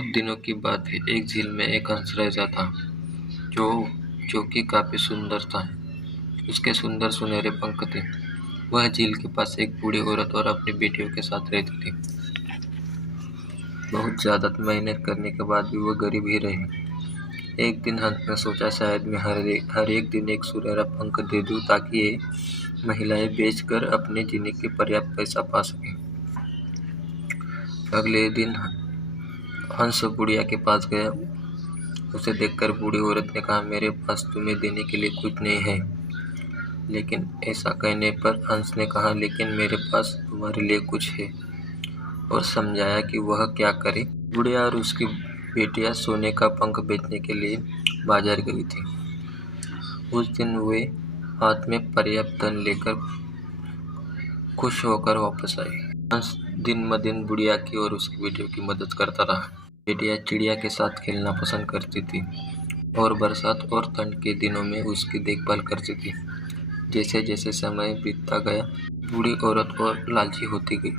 बहुत दिनों की बात है। एक झील में एक हंस रहता था जो जो कि काफी सुंदर था। उसके सुंदर सुनहरे पंख थे। वह झील के पास एक बूढ़ी औरत और अपनी बेटियों के साथ रहती थी। बहुत ज्यादा मेहनत करने के बाद भी वह गरीब ही रही। एक दिन हंस ने सोचा शायद मैं हर एक दिन एक सुनहरा पंख दे दूं ताकि ये महिलाएं बेचकर अपने जीने के पर्याप्त पैसा पा सकें। अगले दिन हंस बुढ़िया के पास गया। उसे देखकर बूढ़ी औरत ने कहा, मेरे पास तुम्हें देने के लिए कुछ नहीं है। लेकिन ऐसा कहने पर हंस ने कहा, लेकिन मेरे पास तुम्हारे लिए कुछ है, और समझाया कि वह क्या करे। बुढ़िया और उसकी बेटियां सोने का पंख बेचने के लिए बाजार गई थी। उस दिन वे हाथ में पर्याप्त धन लेकर खुश होकर वापस आई। हंस दिन ब दिन बुढ़िया की और उसकी बेटियों की मदद करता रहा। बेटियां चिड़िया के साथ खेलना पसंद करती थी और बरसात और ठंड के दिनों में उसकी देखभाल करती थी। जैसे जैसे समय बीतता गया, बूढ़ी औरत और लालची होती गई।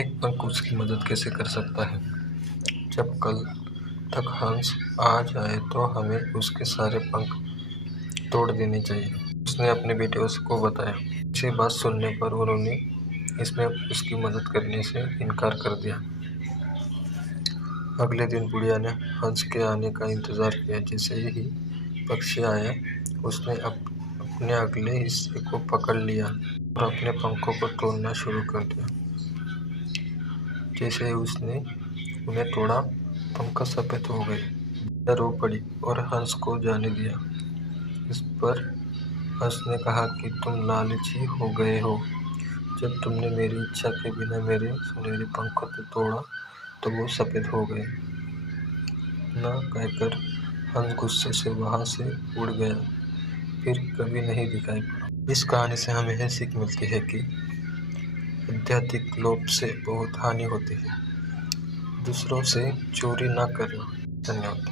एक पंख उसकी मदद कैसे कर सकता है? जब कल तक हंस आ जाए तो हमें उसके सारे पंख तोड़ देने चाहिए, उसने अपने बेटे को बताया। इसे बात सुनने पर इसने उसकी मदद करने से इनकार कर दिया। अगले दिन बुढ़िया ने हंस के आने का इंतजार किया। जैसे ही पक्षी आया, उसने अपने अगले हिस्से को पकड़ लिया और अपने पंखों को तोड़ना शुरू कर दिया। जैसे ही उसने उन्हें तोड़ा, पंख सफेद हो गए। बुढ़िया रो पड़ी और हंस को जाने दिया। इस पर हंस ने कहा कि तुम लालची हो गए हो। जब तुमने मेरी इच्छा के बिना मेरे सुनहरे पंखों को तोड़ा तो वो सफेद हो गए। ना कहकर हंस गुस्से से वहां से उड़ गया, फिर कभी नहीं दिखाई पड़ा। इस कहानी से हमें यह सीख मिलती है कि अत्यधिक लोभ से बहुत हानि होती है। दूसरों से चोरी ना करें। धन्यवाद।